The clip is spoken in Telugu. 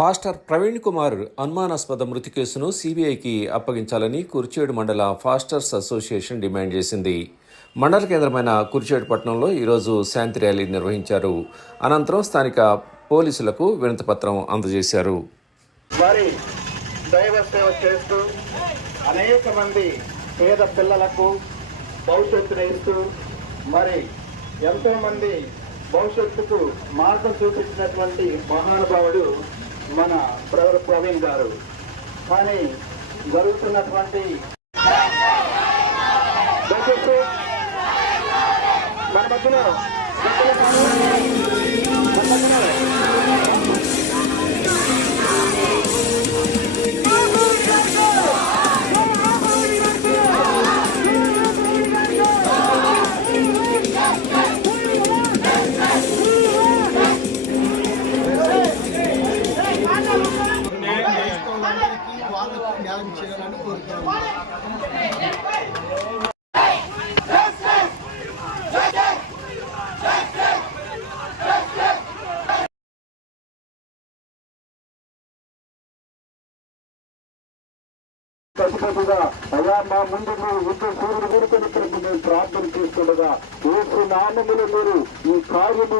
పాస్టర్ ప్రవీణ్ కుమార్ అనుమానాస్పద మృతి కేసును సీబీఐకి అప్పగించాలని కుర్చేడు మండల ఫాస్టర్స్ అసోసియేషన్ డిమాండ్ చేసింది. మండల కేంద్రమైన కుర్చేడు పట్టణంలో ఈరోజు శాంతి ర్యాలీ నిర్వహించారు. అనంతరం స్థానిక పోలీసులకు వినతిపత్రం అందజేశారు. మరి దైవ సేవ చేస్తూ అనేక మంది పేద పిల్లలకు భవిష్యత్తును ఇస్తూ మరి ఎంతో మంది భవిష్యత్తుకు మార్గం చూపించినటువంటి మహానుభావుడు మన బ్రదర్ ప్రవీణ్ గారు. కానీ జరుగుతున్నటువంటి దయచేసి మన మధ్యలో మన మధ్యలో అందరికీ న్యాయం చేయాలని కోరుతున్నాను. అయ్యా మా ముందు మీరు యుద్ధ సూర్యుడు ఊరుకొని మేము ప్రార్థన చేస్తుండగా ఏసు నామములు మీరు ఈ కార్యము